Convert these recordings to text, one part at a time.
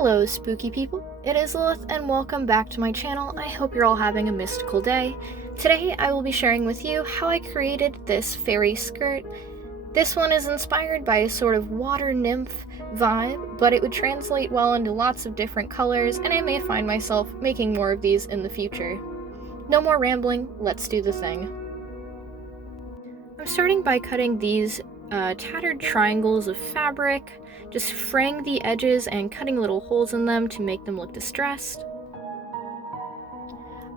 Hello, spooky people. It is Lilith, and welcome back to my channel. I hope you're all having a mystical day. Today, I will be sharing with you how I created this fairy skirt. This one is inspired by a sort of water nymph vibe, but it would translate well into lots of different colors, and I may find myself making more of these in the future. No more rambling, let's do the thing. I'm starting by cutting these tattered triangles of fabric, just fraying the edges and cutting little holes in them to make them look distressed.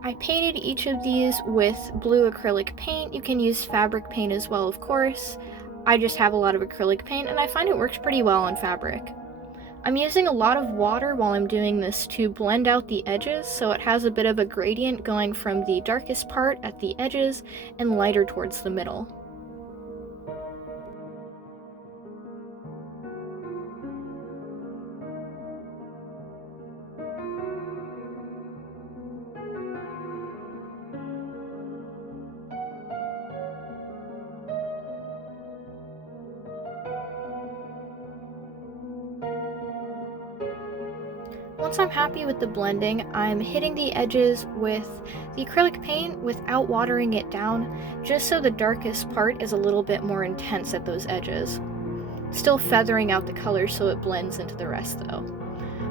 I painted each of these with blue acrylic paint. You can use fabric paint as well, of course. I just have a lot of acrylic paint and I find it works pretty well on fabric. I'm using a lot of water while I'm doing this to blend out the edges, so it has a bit of a gradient going from the darkest part at the edges and lighter towards the middle. Once I'm happy with the blending, I'm hitting the edges with the acrylic paint without watering it down, just so the darkest part is a little bit more intense at those edges. Still feathering out the color so it blends into the rest though.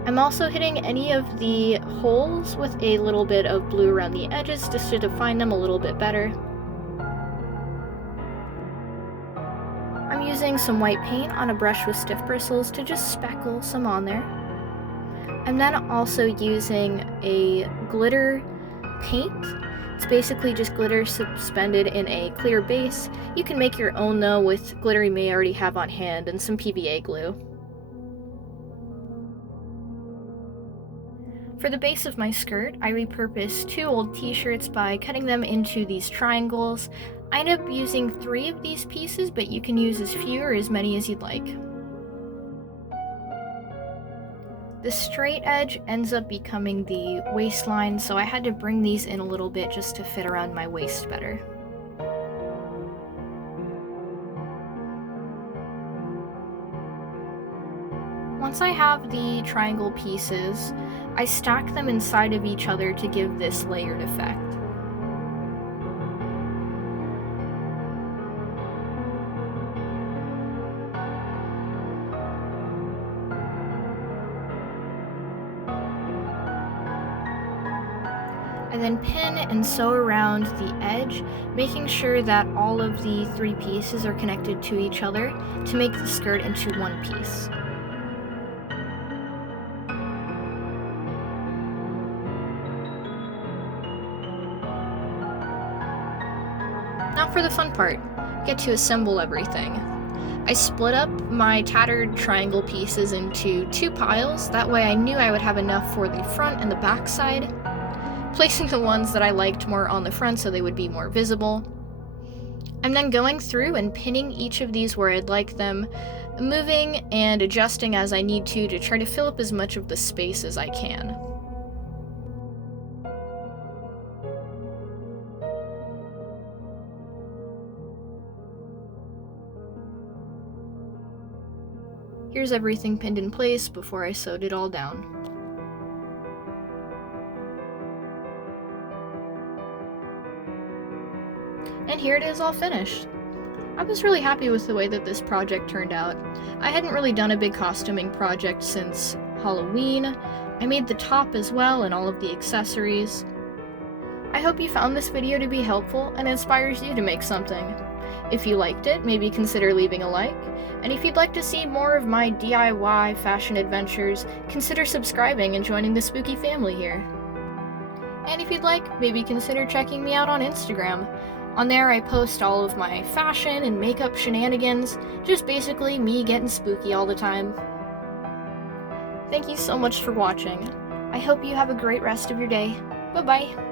I'm also hitting any of the holes with a little bit of blue around the edges just to define them a little bit better. I'm using some white paint on a brush with stiff bristles to just speckle some on there. I'm then also using a glitter paint. It's basically just glitter suspended in a clear base. You can make your own though with glitter you may already have on hand and some PVA glue. For the base of my skirt, I repurposed 2 old t-shirts by cutting them into these triangles. I ended up using 3 of these pieces, but you can use as few or as many as you'd like. The straight edge ends up becoming the waistline, so I had to bring these in a little bit just to fit around my waist better. Once I have the triangle pieces, I stack them inside of each other to give this layered effect. I then pin and sew around the edge, making sure that all of the 3 pieces are connected to each other to make the skirt into one piece. Now for the fun part, get to assemble everything. I split up my tattered triangle pieces into 2 piles, that way I knew I would have enough for the front and the back side, placing the ones that I liked more on the front so they would be more visible. I'm then going through and pinning each of these where I'd like them, moving and adjusting as I need to try to fill up as much of the space as I can. Here's everything pinned in place before I sewed it all down. And here it is all finished. I was really happy with the way that this project turned out. I hadn't really done a big costuming project since Halloween. I made the top as well and all of the accessories. I hope you found this video to be helpful and inspires you to make something. If you liked it, maybe consider leaving a like. And if you'd like to see more of my DIY fashion adventures, consider subscribing and joining the spooky family here. And if you'd like, maybe consider checking me out on Instagram. On there I post all of my fashion and makeup shenanigans, just basically me getting spooky all the time. Thank you so much for watching. I hope you have a great rest of your day. Bye-bye.